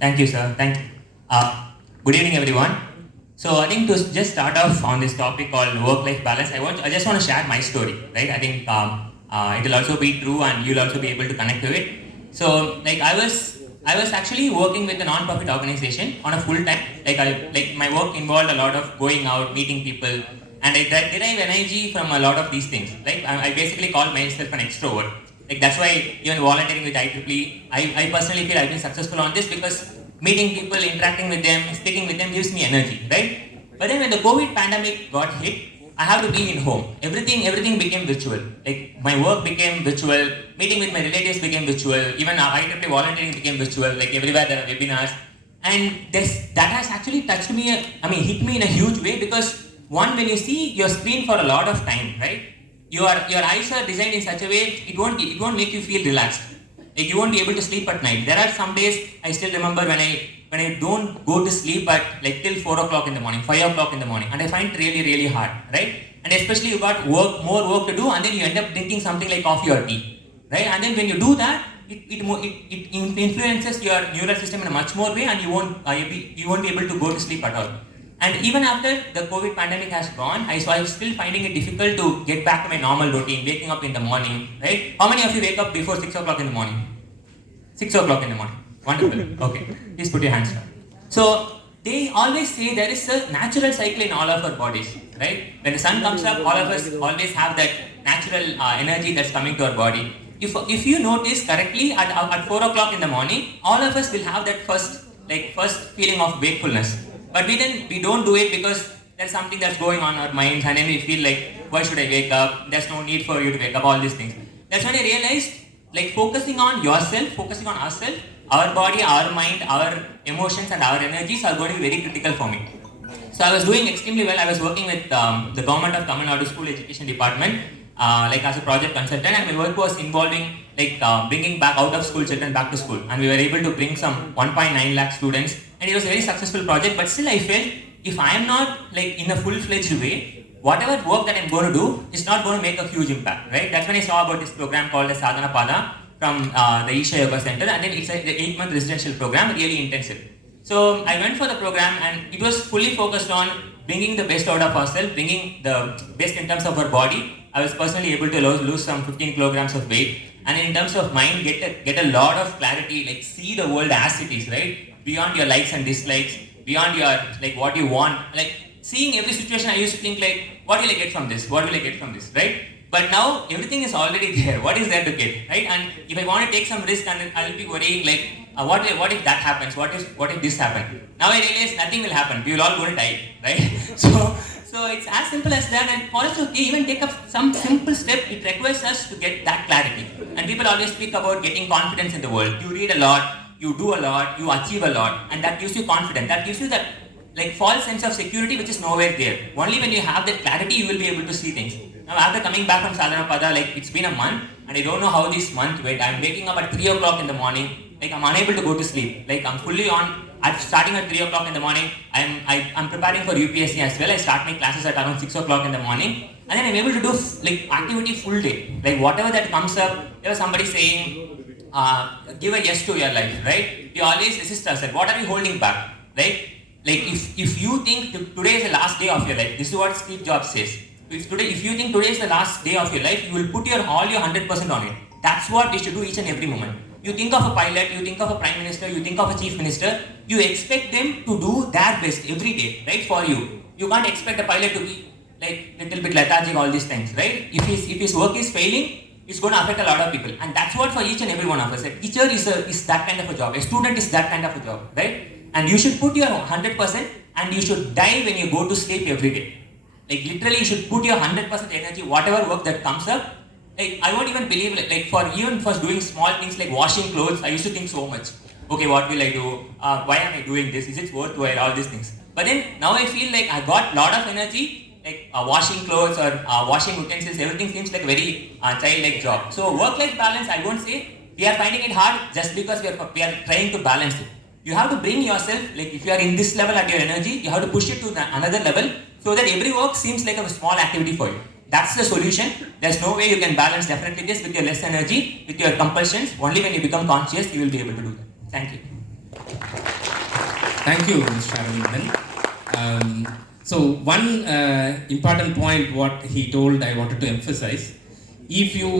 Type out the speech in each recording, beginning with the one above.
Thank you, sir. Thank you. Good evening, everyone. So I think to just start off on this topic called work-life balance, I just want to share my story, right? I think it will also be true, and you'll also be able to connect to it. So like I was actually working with a non-profit organization on a full time. Like my work involved a lot of going out, meeting people, and I derive energy from a lot of these things. Like I basically call myself an extrovert. Like that's why even volunteering with IEEE, I personally feel I've been successful on this because meeting people, interacting with them, speaking with them gives me energy, right? But then when the COVID pandemic got hit, I have to be in home. Everything became virtual. Like my work became virtual, meeting with my relatives became virtual, even IEEE volunteering became virtual. Like everywhere there are webinars, and that has actually touched me. Hit me in a huge way because one, when you see your screen for a lot of time, right? Your eyes are designed in such a way it won't make you feel relaxed. Like you won't be able to sleep at night. There are some days I still remember when I don't go to sleep at like till 4 o'clock in the morning, 5 o'clock in the morning, and I find it really hard, right? And especially you got more work to do, and then you end up drinking something like coffee or tea, right? And then when you do that, it influences your neural system in a much more way, and you won't be able to go to sleep at all. And even after the COVID pandemic has gone, I was still finding it difficult to get back to my normal routine, waking up in the morning, right? How many of you wake up before 6 o'clock in the morning? 6 o'clock in the morning. Wonderful. Okay. Please put your hands down. So, they always say there is a natural cycle in all of our bodies, right? When the sun comes up, all of us always have that natural energy that's coming to our body. If you notice correctly, at 4 o'clock in the morning, all of us will have that first feeling of wakefulness. But we don't do it because there's something that's going on in our minds, and then we feel like, why should I wake up? There's no need for you to wake up, all these things. That's when I realized, like focusing on yourself, focusing on ourselves, our body, our mind, our emotions and our energies are going to be very critical for me. So I was doing extremely well. I was working with the government of Tamil Nadu School Education Department, like as a project consultant, and my work was involving bringing back out of school children back to school, and we were able to bring some 1.9 lakh students, and it was a very successful project. But still I felt if I am not like in a full-fledged way, whatever work that I'm going to do is not going to make a huge impact, right? That's when I saw about this program called the Sadhana Pada from the Isha Yoga Center, and then it's an 8-month residential program, really intensive. So I went for the program, and it was fully focused on bringing the best out of ourselves, bringing the best in terms of our body. I was personally able to lose some 15 kilograms of weight, and in terms of mind, get a lot of clarity, like see the world as it is, right? Beyond your likes and dislikes, beyond your like what you want, like seeing every situation. I used to think like, what will I get from this? What will I get from this, right? But now everything is already there. What is there to get, right? And if I want to take some risk, and I'll be worrying like, what if that happens? What if this happens? Now I realize nothing will happen. We will all go to die, right? So it's as simple as that. And for us to even take up some simple step, it requires us to get that clarity. And people always speak about getting confidence in the world. You read a lot, you do a lot, you achieve a lot, and that gives you confidence. That gives you that like false sense of security which is nowhere there. Only when you have that clarity, you will be able to see things. Now after coming back from Sadhana Pada, like it's been a month, and I don't know how this month went. I'm waking up at 3 o'clock in the morning, like I'm unable to go to sleep. Like I'm fully on. Starting at 3 o'clock in the morning, I'm preparing for UPSC as well. I start my classes at around 6 o'clock in the morning, and then I'm able to do like activity full day. Like whatever that comes up, there was somebody saying, give a yes to your life, right? We always resist ourselves. What are we holding back, right? Like if you think today is the last day of your life, this is what Steve Jobs says. If you think today is the last day of your life, you will put all your 100% on it. That's what we should do each and every moment. You think of a pilot, you think of a prime minister, you think of a chief minister, you expect them to do their best every day, right, for you. You can't expect a pilot to be like little bit lethargic, all these things, right? If his work is failing, it's going to affect a lot of people. And that's what for each and every one of us. A teacher is that kind of a job. A student is that kind of a job, right? And you should put your 100%, and you should die when you go to sleep every day. Like literally you should put your 100% energy, whatever work that comes up. Like I won't even believe like for doing small things like washing clothes, I used to think so much. Okay, what will I do? Why am I doing this? Is it worthwhile? All these things. But then now I feel like I got a lot of energy, like washing clothes or washing utensils. Everything seems like a very childlike job. So work-life balance, I won't say we are finding it hard just because we are trying to balance it. You have to bring yourself, like if you are in this level at your energy, you have to push it to another level so that every work seems like a small activity for you. That's the solution. There's no way you can balance definitely this with your less energy, with your compulsions. Only when you become conscious, you will be able to do that. Thank you. Thank you, Mr. Aravindhan. So one important point what he told I wanted to emphasize. If you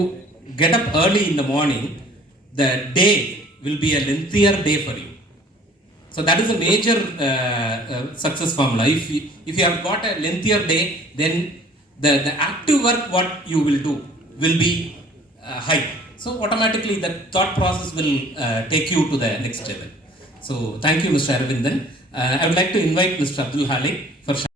get up early in the morning, the day will be a lengthier day for you. So that is a major success formula. If you have got a lengthier day, then the active work what you will do will be high. So automatically the thought process will take you to the next level. So thank you, Mr. Aravindhan. I would like to invite Mr. Abdul Halik for